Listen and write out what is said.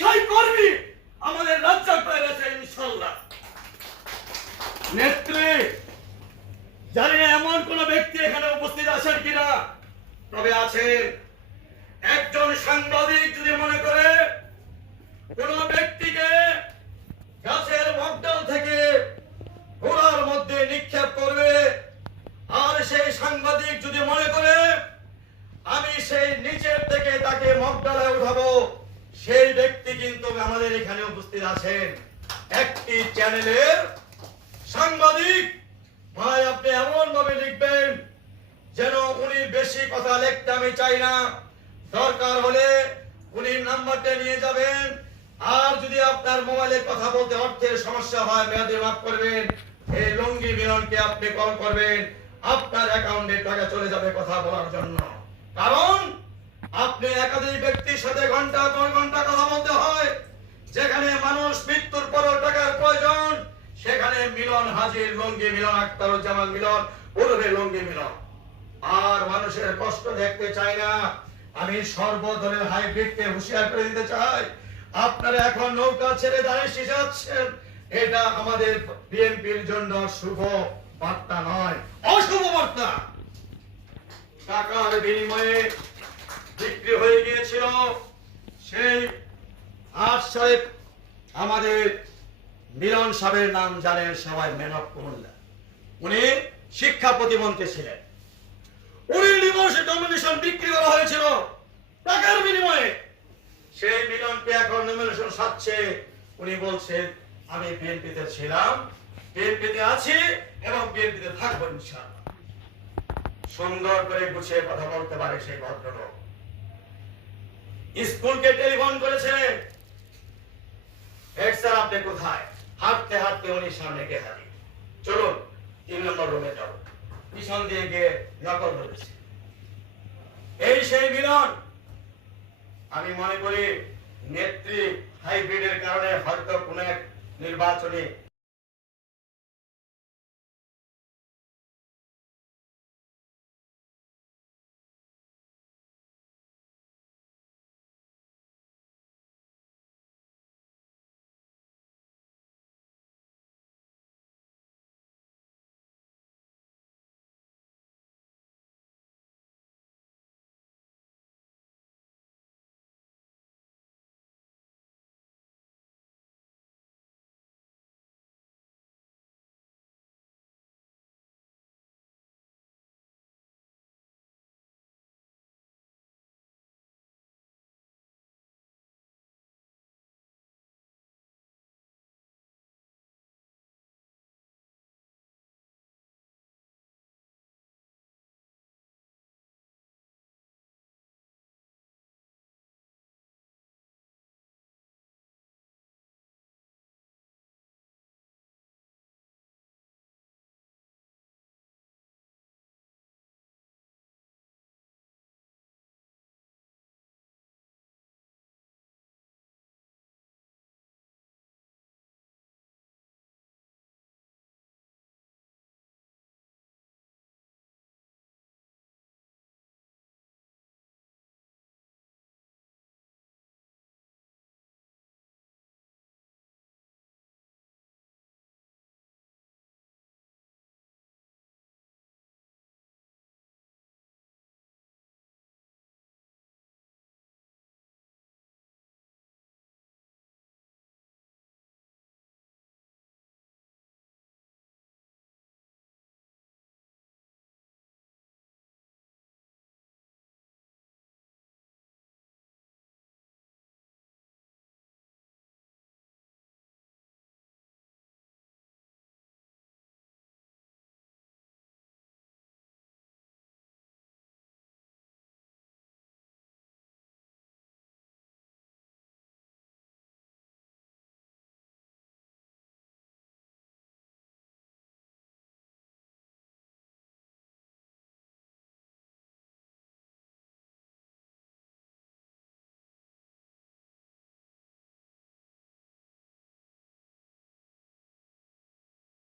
সেই কর্মী আমাদের রাজ্জাক ভাই আছে ইনশাল্লাহ। নেত্রী, জানি না এমন কোন ব্যক্তি এখানে উপস্থিত আছেন কিনা, তবে আছেন। একজন সাংবাদিক যদি মনে করে, কোন ব্যক্তিকে গাছের মগডাল থেকে ঘোড়ার মধ্যে নিক্ষেপ করবে, আর সেই সাংবাদিক যদি মনে করে, আমি সেই নিচের থেকে তাকে মগডালে উঠাবো। সেই ব্যক্তি কিন্তু আমাদের এখানে উপস্থিত আছেন একটি চ্যানেলের সাংবাদিক। ভাই, আপনি এমন ভাবে লিখবেন যেন উনি বেশি কথা লিখতে আমি চাই না। দরকার হলে উনি নাম্বারটা নিয়ে যাবেন। আর যদি আপনার মোবাইলে কথা বলতে অর্থের সমস্যা হয়, মেয়াদে মাফ করবেন। এই লঙ্গি মিলনকে আপনি কল করবেন। আপনার অ্যাকাউন্টে টাকা চলে যাবে কথা বলার জন্য। কারণ আপনি একাধিক ব্যক্তির সাথে ঘণ্টা পর ঘণ্টা কথা বলতে হয়। যেখানে মানুষ মৃত্যুর পরও টাকার প্রয়োজন, সেখানে মিলন হাজির লঙ্গি মিলন আক্তারুজ্জামান মিলন উর্ফে লঙ্গি মিলন। আর মানুষের কষ্ট দেখতে চাই না। আমি সর্বদলের হাইব্রিডকে হুঁশিয়ার করে দিতে চাই। আপনারা এখন নৌকা ছেড়ে দাঁড়িয়ে শিখাচ্ছেন এটা আমাদের বিএনপির জন্য শুভ বার্তা নয়, অশুভ বার্তা। টাকার বিনিময়ে বিক্রি হয়ে গিয়েছিল। সেই আট সালে আমাদের মিলন সাহেবের নাম জানেন সবাই মেনক কুমুল্লা। উনি শিক্ষা প্রতিমন্ত্রী ছিলেন। উনি নমিনেশন বিক্রি করা হয়েছিল টাকার বিনিময়ে। সেই মিলনকে এখন নমিনেশন সাচ্ছে উনি বলছেন, আমি বিএনপিতে ছিলাম বিএনপিতে আছি এবং বিএনপিতে থাকব সুন্দর করে গুছিয়ে কথা বলতে পারে সেই ভদ্রলোক। স্কুলকে টেলিফোন করেছে? হেড স্যার, আপনি কোথায়? হাঁটতে হাঁটতে উনি সামনে গিয়ে হাজির। চলুন, তিন নম্বর রুমে যাব। পিছন দিয়ে গিয়ে নকল ধরেছে এই সেই মিলন! আমি মনে করি, নেত্রী হাইব্রিডের কারণে হয়তো কোন এক নির্বাচনী